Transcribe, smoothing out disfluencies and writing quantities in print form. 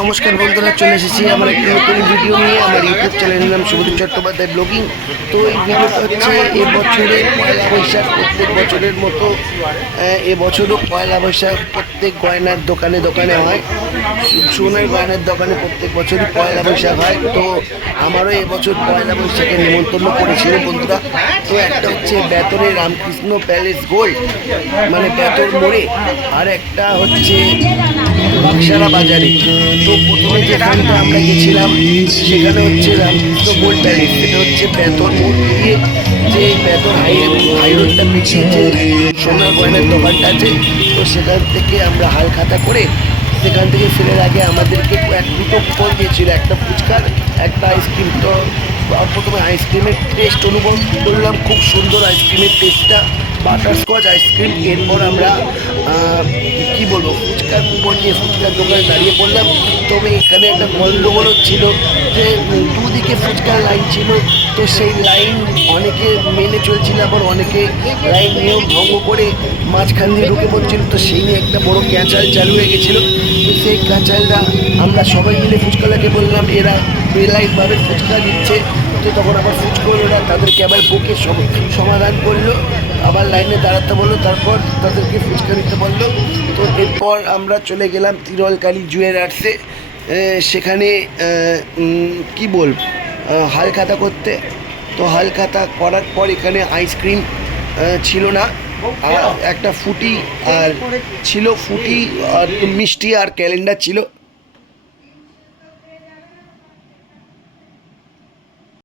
নমস্কার বন্ধুরা, চলে এসেছি আমার একটি নতুন ভিডিও নিয়ে। আমার ইউটিউব চ্যানেলের নাম শুভদীপ চট্টোপাধ্যায় ব্লগিং। তো এই ভিডিওটা হচ্ছে এবছরে পয়লা বৈশাখ, প্রত্যেক বছরের মতো এবছরও পয়লা বৈশাখ প্রত্যেক গয়নার দোকানে দোকানে হয়। সোনার গয়নার দোকানে প্রত্যেক বছরই পয়লা বৈশাখ হয়। তো আমারও এবছর পয়লা বৈশাখে নিমন্ত্রণ করেছিল বন্ধুরা। তো একটা হচ্ছে বেতরে রামকৃষ্ণ প্যালেস গোল্ড, মানে বেতর মোড়ে, আর একটা হচ্ছে বাক্সারা বাজারে। তো প্রথমে যেখানটা আমরা গেছিলাম সেখানে হচ্ছে রামকৃষ্ণ গোল্ড প্যালেস। এটা হচ্ছে বেতন মোড় দিয়ে যে বেতন হাইরোডটা পেছিয়ে যে সোনার গয়নার দোকানটা আছে, তো সেখান থেকে আমরা হালখাতা করে সেখান থেকে ফেরার আগে আমাদেরকে দুটো কুপন দিয়েছিল, একটা ফুচকার একটা আইসক্রিম। তো প্রথমে আইসক্রিমের টেস্ট অনুভব করলাম, খুব সুন্দর আইসক্রিমের টেস্টটা, বাটারস্কচ আইসক্রিম। এরপর আমরা কি বলবো, ফুচকার কুপন নিয়ে ফুচকার দোকানে দাঁড়িয়ে পড়লাম। তবে এখানে একটা গন্ডগোল ছিল যে দুদিকে ফুচকার লাইন ছিল, তো সেই লাইন অনেকে মেনে চলছিল, আবার অনেকে লাইন নিয়ম ভঙ্গ করে মাঝখান দিয়ে ঢুকে পড়ছিল। তো সেই নিয়ে একটা বড় ক্যাচাল চালু হয়ে গেছিলো। তো সেই ক্যাচালটা আমরা সবাই মিলে ফুচকালাকে বললাম, এরা বেলাইনভাবে ফুচকা দিচ্ছে। তো তখন আবার ফুচকোরা তাদেরকে আবার বকে সমাধান করলো, আবার লাইনে দাঁড়াতে বললো, তারপর তাদেরকে ফুচকা দিতে বললো। তো এরপর আমরা চলে গেলাম তিরলকালী জুয়েলার্সে। সেখানে কি বল হালখাতা করতে। তো হালখাতা করার পর এখানে আইসক্রিম ছিল না, আর একটা ফুটি আর ছিল, ফুটি আর মিষ্টি আর ক্যালেন্ডার ছিল।